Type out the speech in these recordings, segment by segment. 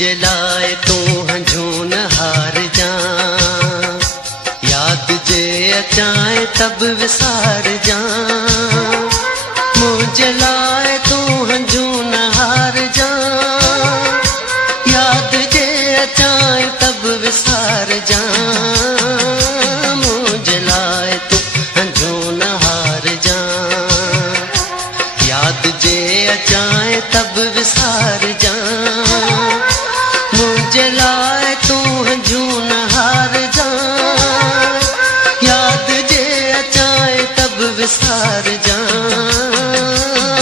मुझे लाए तू हंझून हार जा, याद जे अचाए तब विसार जा। मुझे लाए तू हंझून हार जा, याद जे अचाए तब विसार जा। मुझे लाए तू हंझून हार जा, याद जे अचाए तब विसार जा। मुझे लाए तू हंझून हार जा, याद जे अचाए तब विसार जा।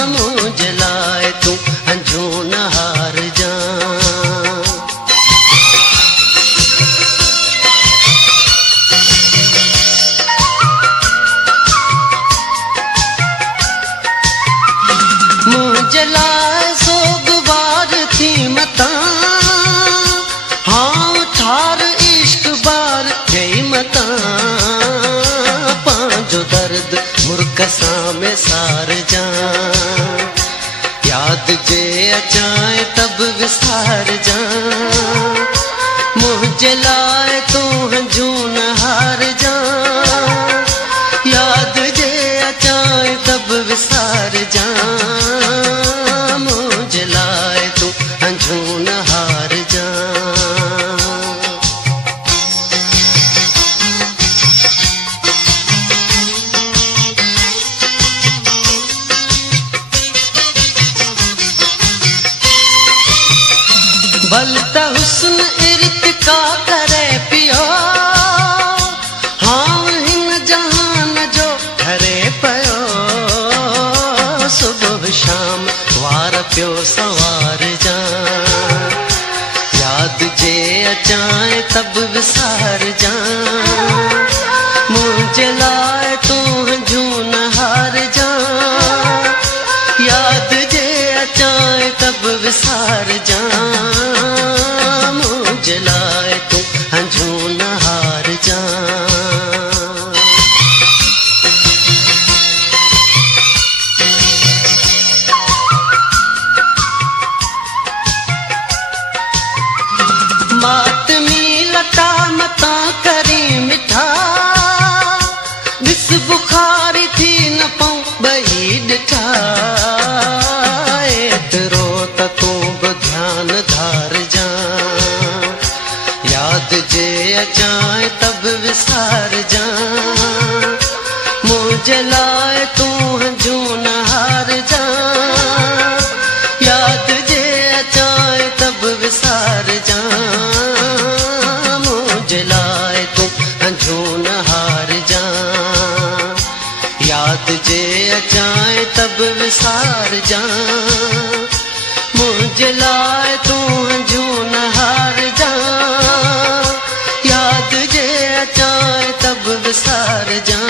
मुझे लाए तू हंझून हार जा। मुझे लाए सोगवार थी मता, हाँ ठार इश्क बार गई मता। पांजो दर्द मुर्कसा में सार जा, याद जे अचाए तब विसार जा। मुझे लाए तू हंझून हार जा, याद जे अचाए तब विसार जा। मुझे लाए तू हंझून हार जा। भलता हुस्न इर्तिका करे पियो, हाँ हिन जहान जो ठरे पयो। सुबह शाम वार पियो सवार जा, याद जे अचाए तब विसार जा। मुझे लाए तू हंझून हार जा, याद जे अचाए तब विसार जा। मुझे लाए तू हंझून हार जा। मातमी लटा मता करी मिठा, दिस बुखारी थी न पाऊं बही डिठा। एतिरो त तू बि ध्यान धार जा, याद जे अचाए तब विसार जा। मुझे लाए तू हंझून हार जा, याद जे अचाए तब विसार जा। मुझे लाए तू हंझून हार जा, याद जे अचाए तब विसार जा। मुझे लाए तू हंझून हार जा, याद जे अचाए तब विसार जा।